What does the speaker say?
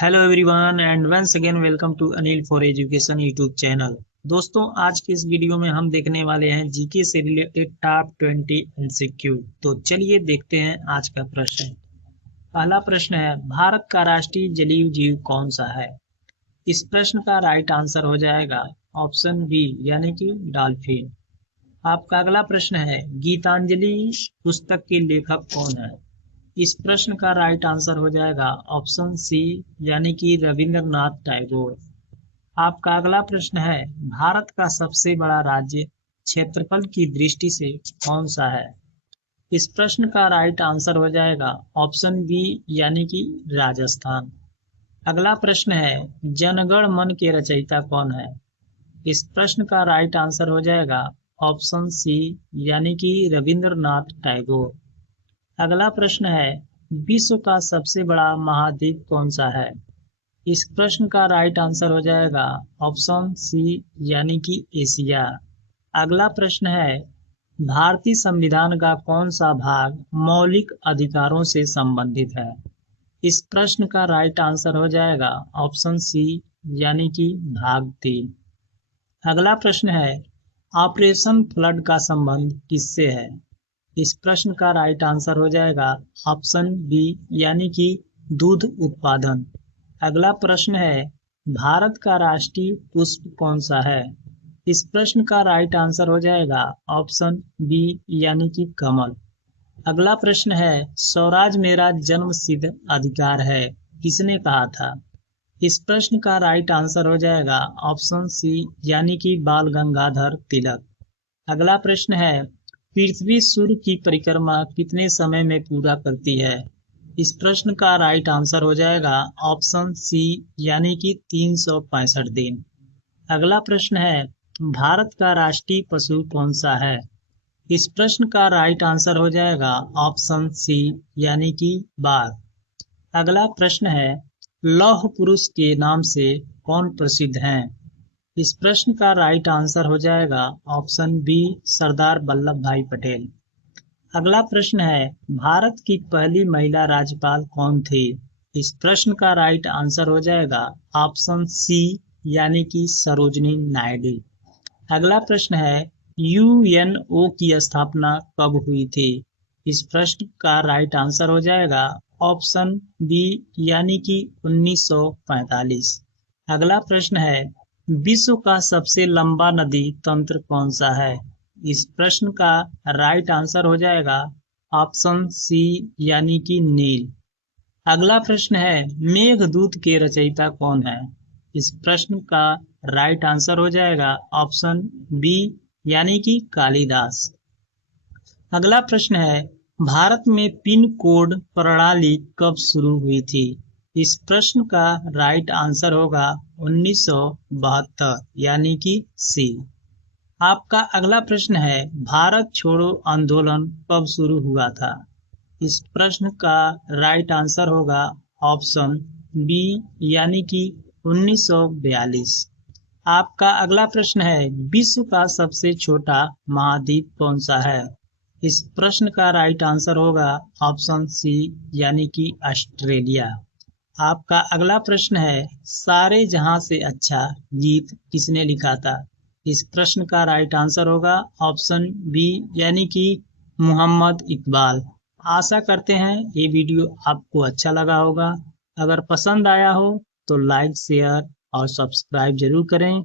Hello everyone and once again welcome to Anil for education YouTube channel. दोस्तों, आज के इस वीडियो में हम देखने वाले हैं जीके से रिलेटेड टॉप 20 एमसीक्यू। तो चलिए देखते हैं आज का प्रश्न। पहला प्रश्न है, भारत का राष्ट्रीय जलीय जीव कौन सा है? इस प्रश्न का राइट आंसर हो जाएगा ऑप्शन बी यानी कि डॉल्फिन। आपका अगला प्रश्न है, गीतांजलि पुस्तक के लेखक कौन है? इस प्रश्न का राइट आंसर हो जाएगा ऑप्शन सी यानी कि रविंद्रनाथ टैगोर। आपका अगला प्रश्न है, भारत का सबसे बड़ा राज्य क्षेत्रफल की दृष्टि से कौन सा है? इस प्रश्न का राइट आंसर हो जाएगा ऑप्शन बी यानी कि राजस्थान। अगला प्रश्न है, जनगण मन के रचयिता कौन है? इस प्रश्न का राइट आंसर हो जाएगा ऑप्शन सी यानी कि रविंद्रनाथ टैगोर। अगला प्रश्न है, विश्व का सबसे बड़ा महाद्वीप कौन सा है? इस प्रश्न का राइट आंसर हो जाएगा ऑप्शन सी यानी कि एशिया। अगला प्रश्न है, भारतीय संविधान का कौन सा भाग मौलिक अधिकारों से संबंधित है? इस प्रश्न का राइट आंसर हो जाएगा ऑप्शन सी यानी कि भाग 3। अगला प्रश्न है, ऑपरेशन फ्लड का संबंध किससे है? इस प्रश्न का राइट आंसर हो जाएगा ऑप्शन बी यानी कि दूध उत्पादन। अगला प्रश्न है, भारत का राष्ट्रीय पुष्प कौन सा है? इस प्रश्न का राइट आंसर हो जाएगा ऑप्शन बी यानी कि कमल। अगला प्रश्न है, स्वराज मेरा जन्म सिद्ध अधिकार है, किसने कहा था? इस प्रश्न का राइट आंसर हो जाएगा ऑप्शन सी यानी कि बाल गंगाधर तिलक। अगला प्रश्न है, पृथ्वी सूर्य की परिक्रमा कितने समय में पूरा करती है? इस प्रश्न का राइट आंसर हो जाएगा ऑप्शन सी यानी कि 365 दिन। अगला प्रश्न है, भारत का राष्ट्रीय पशु कौन सा है? इस प्रश्न का राइट आंसर हो जाएगा ऑप्शन सी यानी कि बाघ। अगला प्रश्न है, लौह पुरुष के नाम से कौन प्रसिद्ध हैं? इस प्रश्न का राइट आंसर हो जाएगा ऑप्शन बी सरदार वल्लभ भाई पटेल। अगला प्रश्न है, भारत की पहली महिला राज्यपाल कौन थी? इस प्रश्न का राइट आंसर हो जाएगा ऑप्शन सी यानी कि सरोजनी नायडू। अगला प्रश्न है, यूएनओ की स्थापना कब हुई थी? इस प्रश्न का राइट आंसर हो जाएगा ऑप्शन बी यानी कि 1945। अगला प्रश्न है, विश्व का सबसे लंबा नदी तंत्र कौन सा है? इस प्रश्न का राइट आंसर हो जाएगा ऑप्शन सी यानी कि नील। अगला प्रश्न है, मेघदूत के रचयिता कौन है? इस प्रश्न का राइट आंसर हो जाएगा ऑप्शन बी यानी कि कालिदास। अगला प्रश्न है, भारत में पिन कोड प्रणाली कब शुरू हुई थी? इस प्रश्न का राइट आंसर होगा 1972 यानी कि सी। आपका अगला प्रश्न है, भारत छोड़ो आंदोलन कब शुरू हुआ था? इस प्रश्न का राइट आंसर होगा ऑप्शन बी यानी कि 1942। आपका अगला प्रश्न है, विश्व का सबसे छोटा महाद्वीप कौन सा है? इस प्रश्न का राइट आंसर होगा ऑप्शन सी यानी कि ऑस्ट्रेलिया। आपका अगला प्रश्न है, सारे जहां से अच्छा गीत किसने लिखा था? इस प्रश्न का राइट आंसर होगा ऑप्शन बी यानी कि मोहम्मद इकबाल। आशा करते हैं ये वीडियो आपको अच्छा लगा होगा। अगर पसंद आया हो तो लाइक शेयर और सब्सक्राइब जरूर करें।